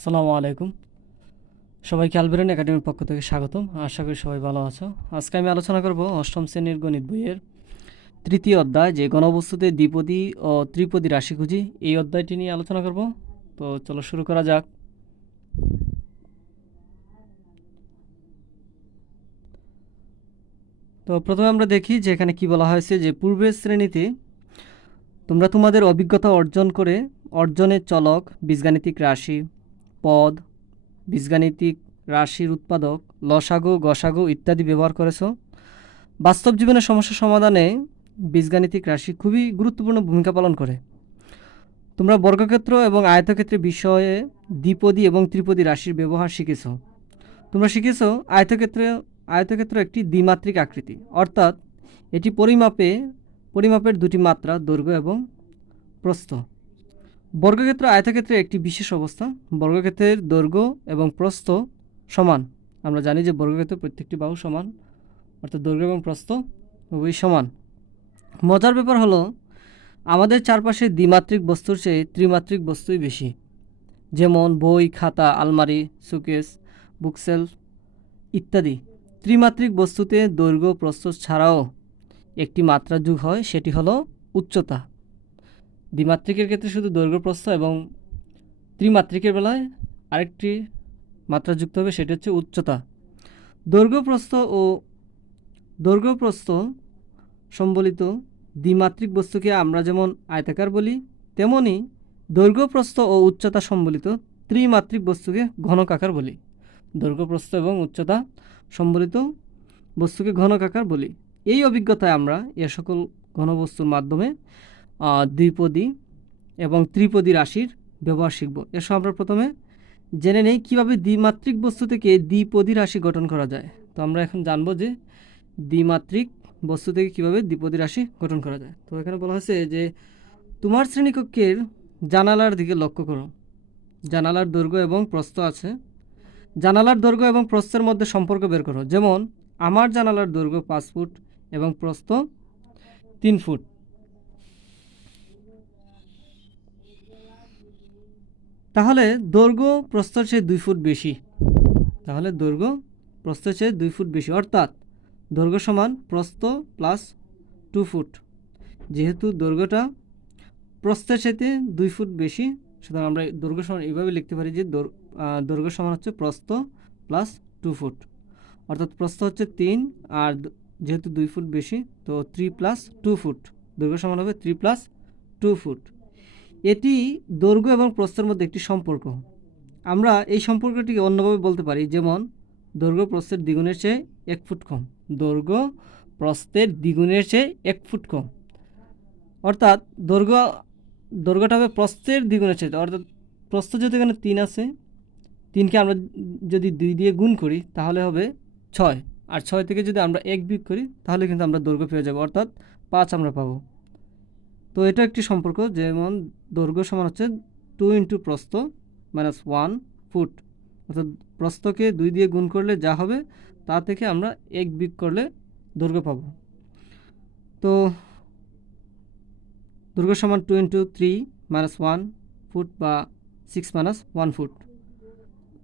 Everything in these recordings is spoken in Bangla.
আসসালামু আলাইকুম। সবাইকে আলবেরন একাডেমির পক্ষ থেকে স্বাগতম। আশা করি সবাই ভালো আছো। আজকে আমি আলোচনা করব অষ্টম শ্রেণির গণিত বইয়ের তৃতীয় অধ্যায়, যে গণবস্তুতে দ্বিপদী ও ত্রিপদী রাশি খুঁজি। এই অধ্যায়টি নিয়ে আলোচনা করব। তো চলো শুরু করা যাক। তো প্রথমে আমরা দেখি যে এখানে কি বলা হয়েছে যে পূর্বের শ্রেণীতে তোমরা তোমাদের অভিজ্ঞতা অর্জন করে অর্জনের চলক, বীজগাণিতিক রাশি পদ, বীজগাণিতিক রাশির উৎপাদক, লসাগু, গসাগু ইত্যাদি ব্যবহার করেছ। বাস্তব জীবনের সমস্যা সমাধানে বীজগাণিতিক রাশি খুবই গুরুত্বপূর্ণ ভূমিকা পালন করে। তোমরা বর্গক্ষেত্র এবং আয়তক্ষেত্রে বিষয়ে দ্বিপদী এবং ত্রিপদী রাশির ব্যবহার শিখেছ। তোমরা শিখেছ আয়তক্ষেত্রে, আয়তক্ষেত্র একটি দ্বিমাত্রিক আকৃতি, অর্থাৎ এটি পরিমাপে, পরিমাপের দুটি মাত্রা, দৈর্ঘ্য এবং প্রস্থ। বর্গক্ষেত্র আয়তক্ষেত্রে একটি বিশেষ অবস্থা। বর্গক্ষেত্রের দৈর্ঘ্য এবং প্রস্থ সমান। আমরা জানি যে বর্গক্ষেত্রের প্রত্যেকটি বাহু সমান, অর্থাৎ দৈর্ঘ্য এবং প্রস্থ উভয়ই সমান। মজার ব্যাপার হলো, আমাদের চারপাশে দ্বিমাত্রিক বস্তুর চেয়ে ত্রিমাত্রিক বস্তুই বেশি। যেমন বই, খাতা, আলমারি, সুকেস, বুকসেল ইত্যাদি। ত্রিমাত্রিক বস্তুতে দৈর্ঘ্য, প্রস্থ ছাড়াও একটি মাত্রা যোগ হয়, সেটি হলো উচ্চতা। দ্বিমাত্রিকের ক্ষেত্রে শুধু দৈর্ঘ্য প্রস্থ এবং ত্রিমাত্রিকের বেলায় আরেকটি মাত্রা যুক্ত হবে, সেটি হচ্ছে উচ্চতা। দৈর্ঘ্য প্রস্থ ও দৈর্ঘ্য প্রস্থ সম্বলিত দ্বিমাত্রিক বস্তুকে আমরা যেমন আয়তাকার বলি, তেমনি দৈর্ঘ্য প্রস্থ ও উচ্চতা সম্বলিত ত্রিমাত্রিক বস্তুকে ঘনকাকার বলি। দৈর্ঘ্য প্রস্থ এবং উচ্চতা সম্বলিত বস্তুকে ঘনকাকার বলি। এই অভিজ্ঞতায় আমরা এ সকল ঘনবস্তুর মাধ্যমে দ্বিপদী এবং ত্রিপদী রাশির ব্যবহার শিখব। এসব আমরা প্রথমে জেনে নেই কীভাবে দ্বিমাত্রিক বস্তু থেকে দ্বিপদী রাশি গঠন করা যায়। তো আমরা এখন জানব যে দ্বিমাত্রিক বস্তু থেকে কীভাবে দ্বিপদী রাশি গঠন করা যায়। তো এখানে বলা হয়েছে যে তোমার শ্রেণীকক্ষের জানালার দিকে লক্ষ্য করো। জানালার দৈর্ঘ্য এবং প্রস্থ আছে। জানালার দৈর্ঘ্য এবং প্রস্থের মধ্যে সম্পর্ক বের করো। যেমন, আমার জানালার দৈর্ঘ্য পাঁচ ফুট এবং প্রস্থ তিন ফুট। তাহলে দৈর্ঘ্য, প্রস্থের চেয়ে দুই ফুট বেশি। তাহলে দৈর্ঘ্য, প্রস্থের চেয়ে দুই ফুট বেশি। অর্থাৎ দৈর্ঘ্য সমান প্রস্থ প্লাস টু ফুট যেহেতু দৈর্ঘ্যটা প্রস্থের চাইতে দুই ফুট বেশি, সুতরাং আমরা দৈর্ঘ্য সমান এইভাবে লিখতে পারি যে দৈর- দৈর্ঘ্য সমান হচ্ছে প্রস্থ প্লাস টু ফুট অর্থাৎ প্রস্থ হচ্ছে তিন, আর যেহেতু দুই ফুট বেশি, তো থ্রি প্লাস টু ফুট দৈর্ঘ্য সমান হবে থ্রি প্লাস টু ফুট এটি দৈর্ঘ্য এবং প্রস্থের মধ্যে একটি সম্পর্ক। আমরা এই সম্পর্কটিকে অন্যভাবে বলতে পারি, যেমন দৈর্ঘ্য প্রস্থের দ্বিগুণের চেয়ে এক ফুট কম, দৈর্ঘ্য প্রস্থের দ্বিগুণের চেয়ে এক ফুট কম। অর্থাৎ দৈর্ঘ্য, দৈর্ঘ্যটা হবে প্রস্থের দ্বিগুণের চেয়ে, অর্থাৎ প্রস্থ যেহেতু এখানে তিন আছে, তিনকে আমরা যদি দুই দিয়ে গুণ করি, তাহলে হবে ছয়। আর ছয় থেকে যদি আমরা এক বিয়োগ করি, তাহলে কিন্তু আমরা দৈর্ঘ্য পেয়ে যাব, অর্থাৎ পাঁচ আমরা পাবো। তো এটা একটি সম্পর্ক, যেমন দৈর্ঘ্য সমান হচ্ছে টু ইন্টু প্রস্থ মাইনাস ওয়ান ফুট অর্থাৎ প্রস্থকে দুই দিয়ে গুণ করলে যা হবে, তা থেকে আমরা এক বিয়োগ করলে দৈর্ঘ্য পাবো। তো দৈর্ঘ্য সমান two into three minus one foot বা সিক্স মাইনাস ওয়ান ফুট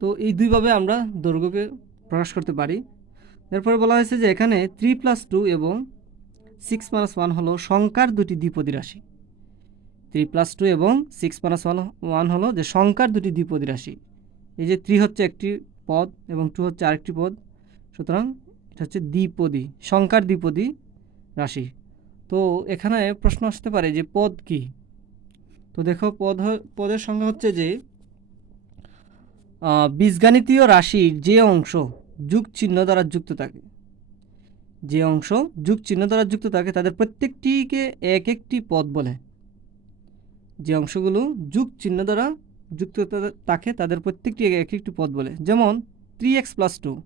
তো এই দুইভাবে আমরা দৈর্ঘ্যকে প্রকাশ করতে পারি। এরপরে বলা হয়েছে যে এখানে থ্রি প্লাস টু এবং সিক্স মাইনাস ওয়ান হলো সংখ্যার দুটি দ্বিপদী রাশি। থ্রি প্লাস টু এবং সিক্স মাইনাস ওয়ান ওয়ান হলো যে সংখ্যার দুটি দ্বিপদী রাশি। এই যে থ্রি হচ্ছে একটি পদ এবং টু হচ্ছে আরেকটি পদ। সুতরাং এটা হচ্ছে দ্বিপদী, সংখ্যার দ্বিপদী রাশি। তো এখানে প্রশ্ন আসতে পারে যে পদ কি? তো দেখো পদ পদের সংখ্যা হচ্ছে যে বীজগাণিতীয় রাশির যে অংশ যুগ চিহ্ন দ্বারা যুক্ত থাকে। যে অংশ যুগ চিহ্ন দ্বারা যুক্ত থাকে, তাদের প্রত্যেকটিকে এক একটি পদ বলে। যে অংশগুলো যুগ চিহ্ন দ্বারা যুক্ত থাকে, তাদের প্রত্যেকটি এক একটি পদ বলে। যেমন থ্রি এক্স প্লাস টু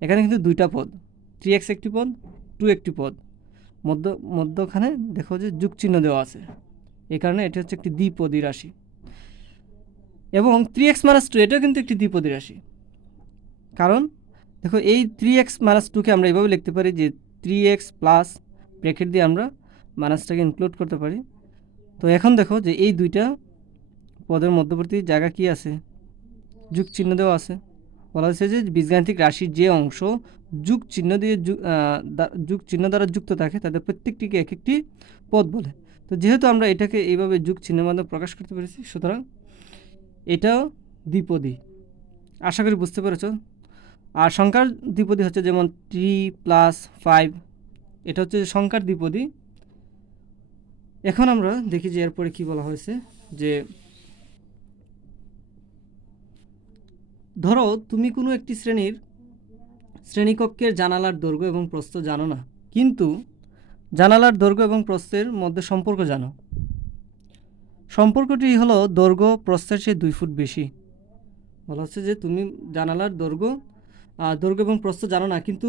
এখানে কিন্তু দুইটা পদ। থ্রি এক্স একটি পদ টু একটি পদ। মধ্য, মধ্যখানে দেখো যে যুগ চিহ্ন দেওয়া আছে। এই কারণে এটা হচ্ছে একটি দ্বিপদী রাশি। এবং থ্রি এক্স মাইনাস টু এটাও কিন্তু একটি দ্বিপদী রাশি। কারণ দেখো এই থ্রি এক্স মাইনাস টুকে আমরা এভাবে লিখতে পারি যে থ্রি এক্স প্লাস ব্র্যাকেট দিয়ে আমরা মাইনাসটাকে ইনক্লুড করতে পারি। তো এখন দেখো যে এই দুইটা পদের মধ্যবর্তী জায়গা কি আছে? যুগ চিহ্ন দেওয়া আছে। বলা হয়েছে যে বীজগাণিতিক রাশির যে অংশ যুগ চিহ্ন দিয়ে যুগ চিহ্ন দ্বারা যুক্ত থাকে, তাদের প্রত্যেকটিকে এক একটি পদ বলে। তো যেহেতু আমরা এটাকে এইভাবে যুগ চিহ্নের মাধ্যমে প্রকাশ করতে পেরেছি, সুতরাং এটাও দ্বিপদী। আশা করি বুঝতে পেরেছ? আর সংখ্যার দ্বিপদী হচ্ছে যেমন থ্রি প্লাস ফাইভ এটা হচ্ছে সংখ্যার দ্বিপদী। এখন আমরা দেখি যে এরপরে কি বলা হয়েছে, যে ধরো তুমি কোনো একটি শ্রেণির শ্রেণীকক্ষের জানালার দৈর্ঘ্য এবং প্রস্থ জানো না, কিন্তু জানালার দৈর্ঘ্য এবং প্রস্থের মধ্যে সম্পর্ক জানো। সম্পর্কটি হলো দৈর্ঘ্য, প্রস্থের চেয়ে দুই ফুট বেশি। বলা হচ্ছে যে তুমি জানালার দৈর্ঘ্য দৈর্ঘ্য এবং প্রস্থ জানো না, কিন্তু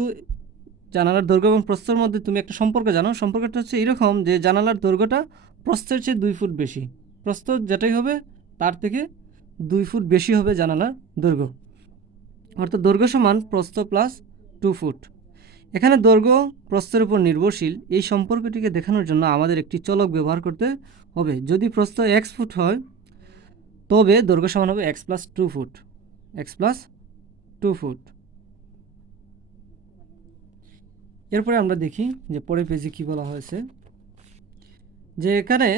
জানালার দৈর্ঘ্য এবং প্রস্থের মধ্যে তুমি একটা সম্পর্ক জানো। সম্পর্কটা হচ্ছে এরকম যে জানালার দৈর্ঘ্যটা প্রস্থের চেয়ে দুই ফুট বেশি। প্রস্থ যেটাই হবে, তার থেকে দুই ফুট বেশি হবে জানালার দৈর্ঘ্য। অর্থাৎ দৈর্ঘ্য সমান প্রস্থ প্লাস টু ফুট এখানে দৈর্ঘ্য প্রস্থের উপর নির্ভরশীল। এই সম্পর্কটিকে দেখানোর জন্য আমাদের একটি চলক ব্যবহার করতে হবে। যদি প্রস্থ এক্স ফুট হয়, তবে দৈর্ঘ্য সমান হবে x plus two foot x plus two foot এরপরে আমরা দেখি যে পরের পেজে কী বলা হয়েছে যে এখানে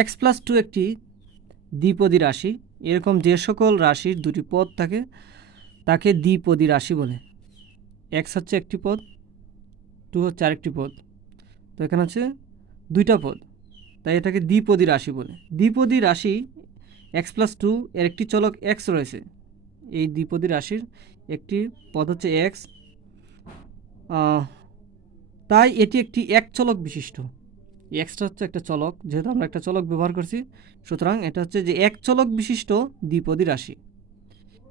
এক্স প্লাস টু একটি দ্বিপদী রাশি। এরকম যে সকল রাশির দুটি পদ থাকে, তাকে দ্বিপদী রাশি বলে। এক্স হচ্ছে একটি পদ টু হচ্ছে আরেকটি পদ। তো এখানে হচ্ছে দুইটা পদ, তাই এটাকে দ্বিপদী রাশি বলে। দ্বিপদী রাশি এক্স প্লাস টু এর একটি চলক এক্স রয়েছে। এই দ্বিপদী রাশির একটি পদ হচ্ছে এক্স তাই এটি একটি এক চলক বিশিষ্ট। এই এক্সটা হচ্ছে একটা চলক, যেহেতু আমরা একটা চলক ব্যবহার করছি, সুতরাং এটা হচ্ছে যে এক চলক বিশিষ্ট দ্বিপদী রাশি।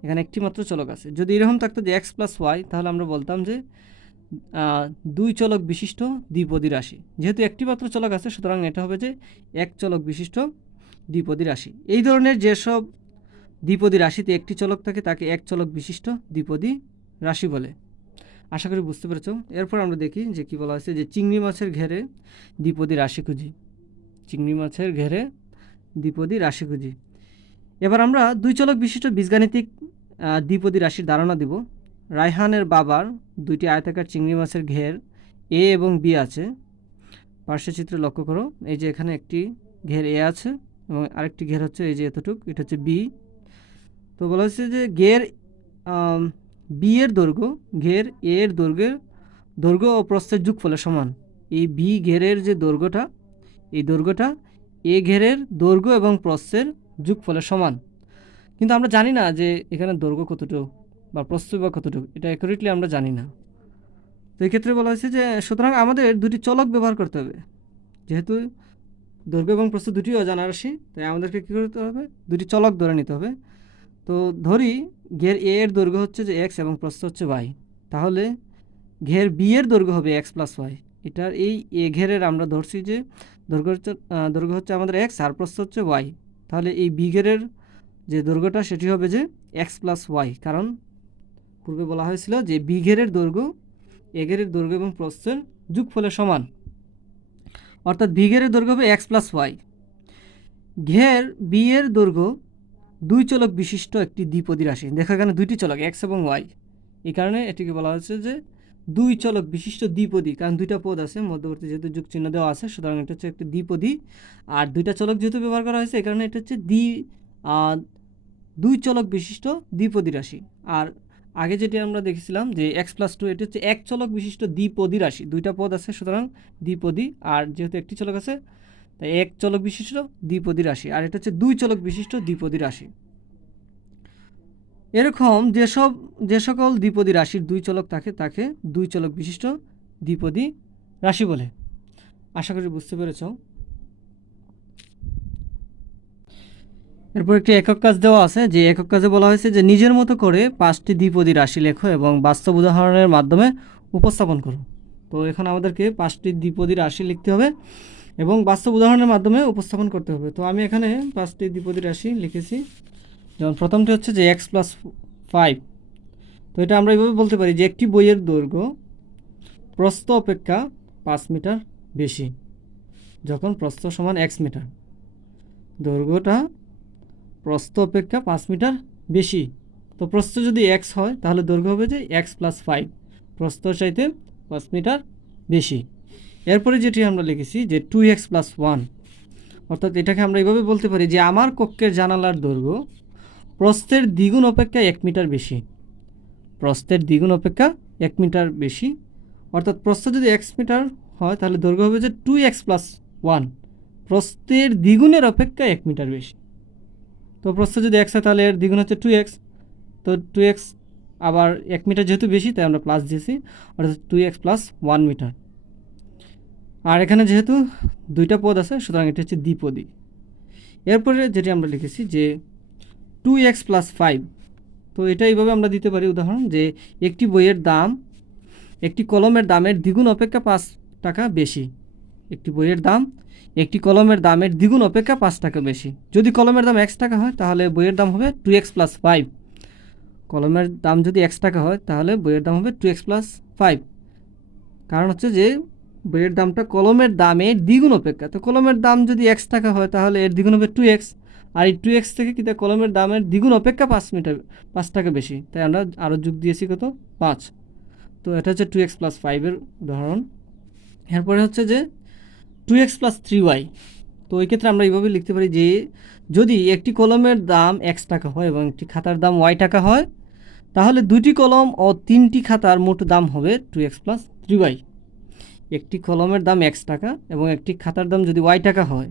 এখানে একটি মাত্র চলক আছে। যদি এরকম থাকতো যে এক্স প্লাস ওয়াই, তাহলে আমরা বলতাম যে দুই চলক বিশিষ্ট দ্বিপদী রাশি। যেহেতু একটি মাত্র চলক আছে, সুতরাং এটা হবে যে এক চলক বিশিষ্ট দ্বিপদী রাশি। এই ধরনের যেসব দ্বিপদী রাশিতে একটি চলক থাকে, তাকে এক চলক বিশিষ্ট দ্বিপদী রাশি বলে। আশা করি বুঝতে পেরেছ। এরপর আমরা দেখি যে কি বলা হয়েছে যে চিংড়ি মাছের ঘেরে দ্বিপদী রাশি খুঁজি। চিংড়ি মাছের ঘেরে দ্বিপদী রাশি খুঁজি। এবার আমরা দুই চলক বিশিষ্ট বীজগাণিতিক দ্বিপদী রাশির ধারণা দিব। রায়হানের বাবার দুইটি আয়তাকার চিংড়ি মাছের ঘের এ এবং বি আছে। পার্শ্বচিত্রে লক্ষ্য করো, এই যে এখানে একটি ঘের এ আছে এবং আরেকটি ঘের হচ্ছে এই যে এতটুক, এটা হচ্ছে বি। তো বলা হচ্ছে যে ঘের বি এর দৈর্ঘ্য ঘের এ এর দৈর্ঘ্যের দৈর্ঘ্য ও প্রস্থের যোগফলের সমান। এই বি ঘেরের যে দৈর্ঘ্যটা, এই দৈর্ঘ্যটা এ ঘেরের দৈর্ঘ্য এবং প্রস্থের যোগফলের সমান। কিন্তু আমরা জানি না যে এখানে দৈর্ঘ্য কতটুকু বা প্রস্থ বা কতটুকু, এটা অ্যাকুরেটলি আমরা জানি না। তো এই ক্ষেত্রে বলা হয়েছে যে, সুতরাং আমাদের দুটি চলক ব্যবহার করতে হবে। যেহেতু দৈর্ঘ্য এবং প্রস্থ দুটিও অজানা রাশি, তাই আমাদেরকে কী করতে হবে? দুটি চলক ধরে নিতে হবে। তো ধরি ঘের এ এর দৈর্ঘ্য হচ্ছে যে এক্স এবং প্রস্থ হচ্ছে ওয়াই তাহলে ঘের বি এর দৈর্ঘ্য হবে এক্স প্লাস ওয়াই এটার এই এ ঘেরের আমরা ধরছি যে দৈর্ঘ্য হচ্ছে দৈর্ঘ্য হচ্ছে আমাদের এক্স আর প্রস্থ হচ্ছে ওয়াই তাহলে এই বি ঘেরের যে দৈর্ঘ্যটা সেটি হবে যে এক্স প্লাস ওয়াই কারণ পূর্বে বলা হয়েছিল যে বি ঘেরের দৈর্ঘ্য এ ঘেরের দৈর্ঘ্য এবং প্রস্থের যোগফলের সমান। অর্থাৎ বি ঘেরের দৈর্ঘ্য হবে এক্স প্লাস ওয়াই ঘের বি এর দৈর্ঘ্য দুই চলক বিশিষ্ট একটি দ্বিপদী রাশি। দেখো এখানে দুইটি চলক এক্স এবং ওয়াই এই কারণে এটিকে বলা হচ্ছে যে দুই চলক বিশিষ্ট দ্বিপদী, কারণ দুইটা পদ আছে, মধ্যবর্তী যেহেতু যুগ চিহ্ন দেওয়া আছে, সুতরাং এটা হচ্ছে একটি দ্বিপদী। আর দুইটা চলক যেহেতু ব্যবহার করা হয়েছে, এই কারণে এটা হচ্ছে দ্বি দুই চলক বিশিষ্ট দ্বিপদী রাশি। আর আগে যেটি আমরা দেখেছিলাম যে এক্স প্লাস টু এটি হচ্ছে এক চলক বিশিষ্ট দ্বিপদী রাশি। দুইটা পদ আছে, সুতরাং দ্বিপদী। আর যেহেতু একটি চলক আছে এক চলক বিশিষ্ট দ্বিপদী রাশি, আর এটা হচ্ছে দুই চলক বিশিষ্ট দ্বিপদী রাশি। এরকম যেসব, যে সকল দ্বিপদী রাশির দুই চলক থাকে, তাকে দুই চলক বিশিষ্ট দ্বিপদী রাশি বলে। আশা করি বুঝতে পেরেছ। এরপর একটি একক কাজ দেওয়া আছে, যে একক কাজে বলা হয়েছে যে নিজের মতো করে পাঁচটি দ্বিপদী রাশি লেখো এবং বাস্তব উদাহরণের মাধ্যমে উপস্থাপন করো। তো এখন আমাদেরকে পাঁচটি দ্বিপদী রাশি লিখতে হবে। এবং বাস্তব উদাহরণের মাধ্যমে উপস্থাপন করতে হবে। তো আমি এখানে পাঁচটি দ্বিপদী রাশি লিখেছি। যেমন প্রথমটি হচ্ছে যে এক্স প্লাস ফাইভ তো এটা আমরা এইভাবে বলতে পারি যে একটি বইয়ের দৈর্ঘ্য প্রস্থ অপেক্ষা পাঁচ মিটার বেশি, যখন প্রস্থ সমান এক্স মিটার। দৈর্ঘ্যটা প্রস্থ অপেক্ষা পাঁচ মিটার বেশি। তো প্রস্থ যদি এক্স হয়, তাহলে দৈর্ঘ্য হবে যে এক্স প্লাস ফাইভ প্রস্থ চাইতে পাঁচ মিটার বেশি। এরপরে যেটি আমরা লিখেছি যে টু এক্স প্লাস ওয়ান অর্থাৎ এটাকে আমরা এইভাবে বলতে পারি যে আমার কক্ষের জানালার দৈর্ঘ্য প্রস্থের দ্বিগুণ অপেক্ষা এক মিটার বেশি। প্রস্থের দ্বিগুণ অপেক্ষা এক মিটার বেশি, অর্থাৎ প্রস্থ যদি এক্স মিটার হয় তাহলে দৈর্ঘ্য হবে যে টু এক্স প্লাস ওয়ান প্রস্থের দ্বিগুণের অপেক্ষা এক মিটার বেশি। তো প্রস্থ যদি এক্স হয় তাহলে এর দ্বিগুণ হচ্ছে টু এক্স তো টু এক্স আবার এক মিটার যেহেতু বেশি তাই আমরা প্লাস দিয়েছি, অর্থাৎ two x plus one metre আর এখানে যেহেতু দুইটা পদ আছে, সুতরাং এটা হচ্ছে দ্বিপদী। এরপরে যেটি আমরা লিখেছি যে টু এক্স প্লাস ফাইভ তো এটা এইভাবে আমরা দিতে পারি উদাহরণ যে একটি বইয়ের দাম, একটি কলমের দামের দ্বিগুণ অপেক্ষা পাঁচ টাকা বেশি। একটি বইয়ের দাম, একটি কলমের দামের দ্বিগুণ অপেক্ষা পাঁচ টাকা বেশি। যদি কলমের দাম এক্স টাকা হয়, তাহলে বইয়ের দাম হবে টু এক্স প্লাস ফাইভ কলমের দাম যদি এক্স টাকা হয়, তাহলে বইয়ের দাম হবে টু এক্স প্লাস ফাইভ কারণ হচ্ছে যে বইয়ের দামটা কলমের দামের দ্বিগুণ অপেক্ষা। তো কলমের দাম যদি এক্স টাকা হয়, তাহলে এর দ্বিগুণ হবে টু এক্স আর এই টু এক্স থেকে কিন্তু কলমের দামের দ্বিগুণ অপেক্ষা পাঁচ মিটার, পাঁচ টাকা বেশি। তাই আমরা আরও যোগ দিয়েছি কত? পাঁচ। তো এটা হচ্ছে টু এক্স প্লাস ফাইভের উদাহরণ। এরপরে হচ্ছে যে two x plus three y তো ওই ক্ষেত্রে আমরা এইভাবে লিখতে পারি যে, যদি একটি কলমের দাম এক্স টাকা হয় এবং একটি খাতার দাম ওয়াই টাকা হয়, তাহলে দুটি কলম ও তিনটি খাতার মোট দাম হবে two x plus three y একটি কলমের দাম এক্স টাকা এবং একটি খাতার দাম যদি ওয়াই টাকা হয়,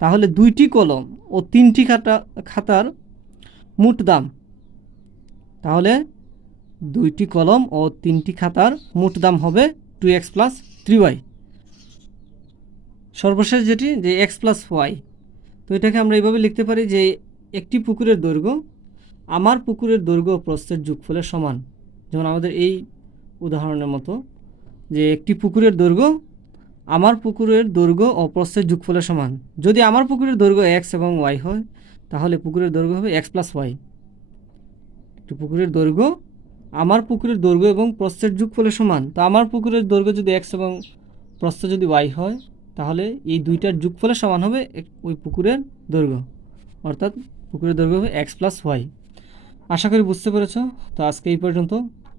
তাহলে দুইটি কলম ও তিনটি খাতা, খাতার মোট দাম। তাহলে দুইটি কলম ও তিনটি খাতার মোট দাম হবে two x plus three y সর্বশেষ যেটি, যে এক্স প্লাস ওয়াই তো এটাকে আমরা এইভাবে লিখতে পারি যে একটি পুকুরের দৈর্ঘ্য আমার পুকুরের দৈর্ঘ্য ও প্রস্থের যোগফলের সমান। যেমন আমাদের এই উদাহরণের মতো। যে একটি পুকুরের দৈর্ঘ্য, আমার পুকুরের দৈর্ঘ্য ও প্রস্থের যোগফলের সমান। যদি আমার পুকুরের দৈর্ঘ্য এক্স এবং ওয়াই হয়, তাহলে পুকুরের দৈর্ঘ্য হবে এক্স প্লাস ওয়াই একটি পুকুরের দৈর্ঘ্য, আমার পুকুরের দৈর্ঘ্য এবং প্রস্থের যোগফলের সমান। তো আমার পুকুরের দৈর্ঘ্য যদি এক্স এবং প্রস্থ যদি ওয়াই হয়, তাহলে এই দুইটার যোগফলের সমান হবে ওই পুকুরের দৈর্ঘ্য। অর্থাৎ পুকুরের দৈর্ঘ্য হবে এক্স প্লাস ওয়াই আশা করি বুঝতে পেরেছ। তো আজকে এই পর্যন্ত।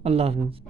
আল্লাহ হাফিজ।